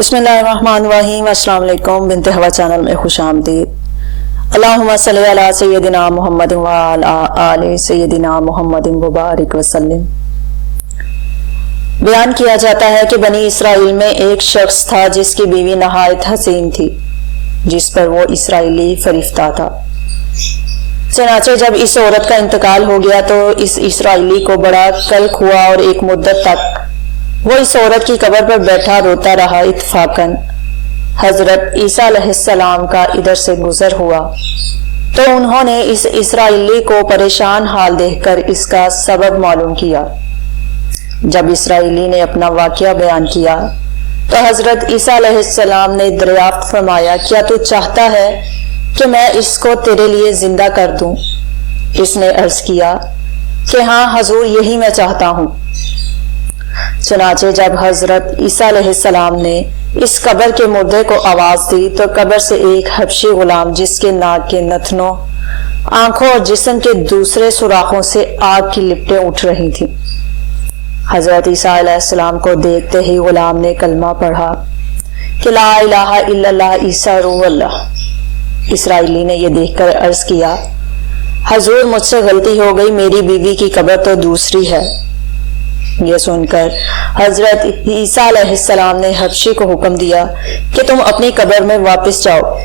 बिस्मिल्लाहिर्रहमानिर्रहीम। अस्सलाम वालेकुम। बिनते हवा चैनल में खुश आमदीद। अल्लाहुम्मा सल्ली अला सय्यदिना मुहम्मद व अला आलि सय्यदिना मुहम्मद व बारिक वसल्लिम। बयान किया जाता है कि बनी इसराइल में एक शख्स था जिसकी बीवी नहायत हसीन थी, जिस पर वो इसराइली फरिश्ता था। चनाचे जब इस औरत का इंतकाल हो गया तो इस इसराइली को बड़ा कल्क हुआ और एक मुद्दत तक वो इस औरत की कब्र पर बैठा रोता रहा। इत्फाकन हजरत ईसा अलैहिस्सलाम का इधर से गुजर हुआ तो उन्होंने इस इसराइली को परेशान हाल देखकर इसका सबब मालूम किया। जब इसराइली ने अपना वाकया बयान किया तो हजरत ईसा अलैहिस्सलाम ने दरियाफ्त फरमाया, क्या तू चाहता है कि मैं इसको तेरे लिए जिंदा कर दूं? इसने अर्ज किया कि हाँ हजूर, यही मैं चाहता हूँ। चनाचे जब हजरत ईसा अलैहिस्सलाम ने इस कब्र के मुर्दे को आवाज दी तो कब्र से एक हबशी गुलाम, जिसके नाक के नथनों, आंखों और जिस्म के दूसरे सुराखों से आग की लिपटें उठ रही थीं। हजरत ईसा अलैहिस्सलाम को देखते ही गुलाम ने कलमा पढ़ा कि ला इलाहा इल्लल्लाह ईसा रूह अल्लाह। इसराइली ने यह देखकर अर्ज किया, हजूर मुझसे गलती हो गई, मेरी बीवी की कब्र तो दूसरी है। यह सुनकर हजरत ईसा अलैहिस्सलाम ने हबशी को हुक्म दिया कि तुम अपनी कब्र में वापस जाओ।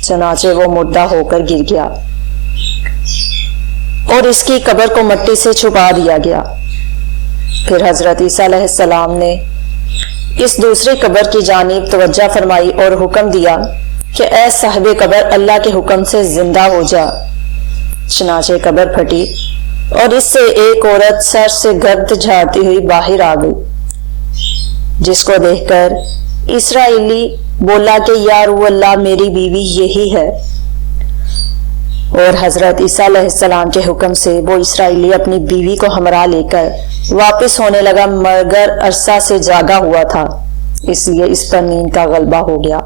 चनाचे वो मुर्दा होकर गिर गया और इसकी कब्र को मिट्टी से छुपा दिया गया। फिर हजरत ईसा अलैहिस्सलाम ने इस दूसरी कब्र की जानिब तवज्जो फरमाई और हुक्म दिया कि ऐ साहिबे कब्र, अल्लाह के हुक्म से जिंदा हो जा। चनाचे कब्र फटी और इससे एक औरत सर से गर्द झाड़ती हुई बाहर आ गई, जिसको देखकर इसराइली बोला कि या रूह अल्लाह, मेरी बीवी यही है। और हजरत ईसा अलैहिस्सलाम के हुक्म से वो इसराइली अपनी बीवी को हमरा लेकर वापस होने लगा, मगर अरसा से जागा हुआ था, इसलिए इस पर नींद का गलबा हो गया।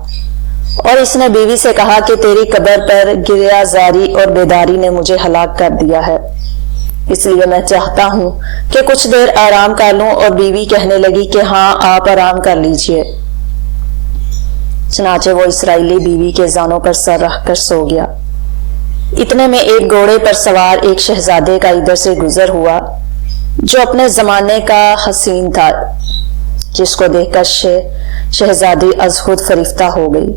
और इसने बीवी से कहा कि तेरी कब्र पर गिरियाजारी और बेदारी ने मुझे हलाक कर दिया है, इसलिए मैं चाहता हूं कि कुछ देर आराम कर लूं। और बीवी कहने लगी कि हाँ, आप आराम कर लीजिए। चनाचे वो इसराइली बीवी के जानों पर सर रखकर सो गया। इतने में एक घोड़े पर सवार एक शहजादे का इधर से गुजर हुआ, जो अपने जमाने का हसीन था, जिसको देखकर शहजादी अज खुद फरिश्ता हो गई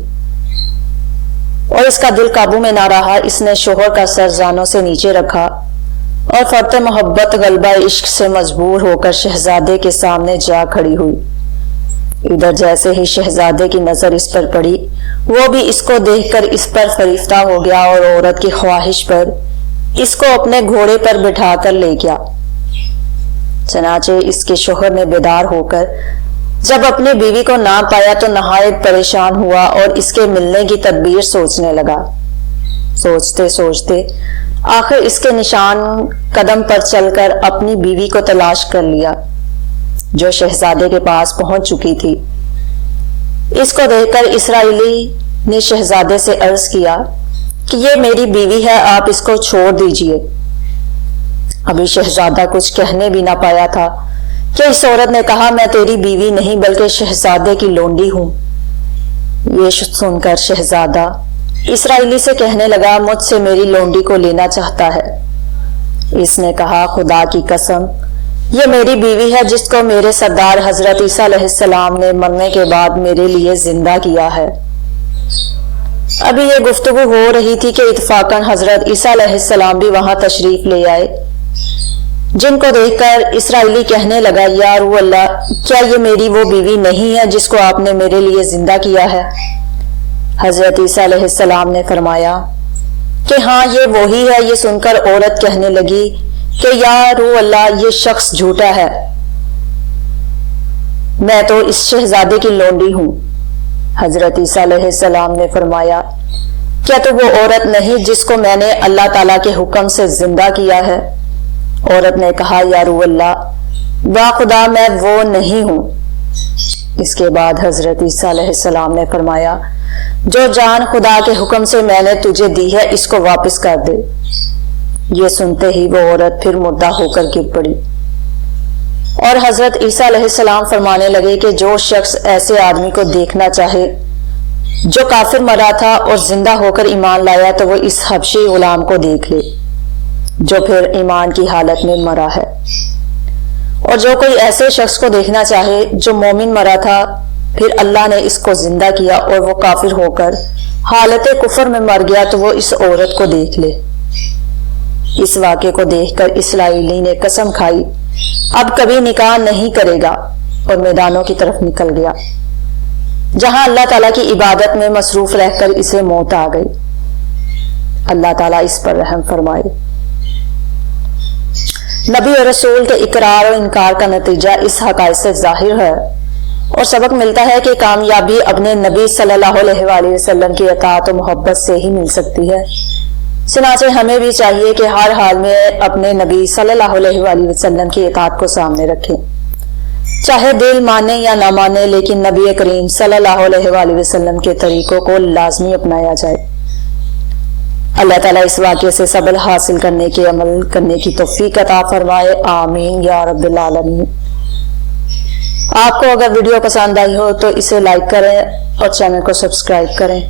और इसका दिल काबू में ना रहा। इसने शोहर का सर जानों से नीचे रखा और फर्ते मोहब्बत गलबा इश्क से मजबूर होकर शहजादे के सामने जा खड़ी हुई। इधर जैसे ही शहजादे की नजर इस पर पड़ी, वो भी इसको देखकर इस पर फरिश्ता हो गया और औरत की ख्वाहिश पर इसको अपने घोड़े पर बिठा कर ले गया। चनाचे इसके शोहर ने बेदार होकर जब अपनी बीवी को ना पाया तो नहायत परेशान हुआ और इसके मिलने की तदबीर सोचने लगा। सोचते सोचते आखिर इसके निशान कदम पर चलकर अपनी बीवी को तलाश कर लिया, जो शहजादे के पास पहुंच चुकी थी। इसको देखकर इसराइली ने शहजादे से अर्ज किया कि ये मेरी बीवी है, आप इसको छोड़ दीजिए। अभी शहजादा कुछ कहने भी ना पाया था कि इस औरत ने कहा, मैं तेरी बीवी नहीं बल्कि शहजादे की लोंडी हूं। ये सुनकर शहजादा इसराइली से कहने लगा, मुझसे मेरी लोंडी को लेना चाहता है। इसने कहा, खुदा की कसम, ये मेरी बीवी है जिसको मेरे सरदार हजरत ईसा अलैहिस्सलाम ने मरने के बाद मेरे लिए जिंदा किया है। अभी ये गुफ्तगू हो रही थी कि इत्फाकन हजरत ईसा अलैहिस्सलाम भी वहां तशरीफ ले आए, जिनको देखकर इसराइली कहने लगा, या रूह अल्लाह, क्या ये मेरी वो बीवी नहीं है जिसको आपने मेरे लिए जिंदा किया है? हजरत ईसा अलैहिस्सलाम ने फरमाया कि हाँ, ये वही है। ये सुनकर औरत कहने लगी कि या रूह अल्लाह, ये शख्स झूठा है, मैं तो इस शहजादे की लोंडी हूं। हजरत ईसा अलैहिस्सलाम ने फरमाया, क्या तो वो औरत नहीं जिसको मैंने अल्लाह ताला के हुक्म से जिंदा किया है? औरत ने कहा, या रूह अल्लाह, बा खुदा, मैं वो नहीं हूं। इसके बाद हजरत ईसा अलैहिस्सलाम ने फरमाया, जो जान खुदा के हुक्म से मैंने तुझे दी है, इसको वापस कर दे। ये सुनते ही वो औरत फिर मुर्दा होकर गिर पड़ी اور حضرت عیسیٰ علیہ السلام فرمانے لگے کہ جو شخص ایسے آدمی کو دیکھنا چاہے جو کافر مرا تھا اور زندہ ہو کر ایمان لایا تو وہ اس حبشی غلام کو دیکھ لے جو پھر ایمان کی حالت میں مرا ہے، اور جو کوئی ایسے شخص کو دیکھنا چاہے جو مومن مرا تھا پھر اللہ نے اس کو زندہ کیا اور وہ کافر ہو کر حالت کفر میں مر گیا تو وہ اس عورت کو دیکھ لے۔ اس واقعے کو دیکھ کر اسرائیلی نے قسم کھائی اب کبھی نکاح نہیں کرے گا اور میدانوں کی طرف نکل گیا جہاں اللہ تعالیٰ کی عبادت میں مصروف رہ کر اسے موت آ گئی۔ اللہ تعالیٰ اس پر رحم فرمائے۔ نبی اور رسول کے اقرار اور انکار کا نتیجہ اس حقائق سے ظاہر ہے اور سبق ملتا ہے کہ کامیابی اپنے نبی صلی اللہ علیہ وآلہ وسلم کی اطاعت و محبت سے ہی مل سکتی ہے۔ چنانچہ ہمیں بھی چاہیے کہ ہر حال میں اپنے نبی صلی اللہ علیہ وآلہ وسلم کی اطاعت کو سامنے رکھیں، چاہے دل مانے یا نہ مانے، لیکن نبی کریم صلی اللہ علیہ وآلہ وسلم کے طریقوں کو لازمی اپنایا جائے۔ اللہ تعالیٰ اس واقعے سے سبق حاصل کرنے کے عمل کرنے کی توفیق عطا فرمائے، آمین یا رب العالمین۔ آپ کو اگر ویڈیو پسند آئی ہو تو اسے لائک کریں اور چینل کو سبسکرائب کریں۔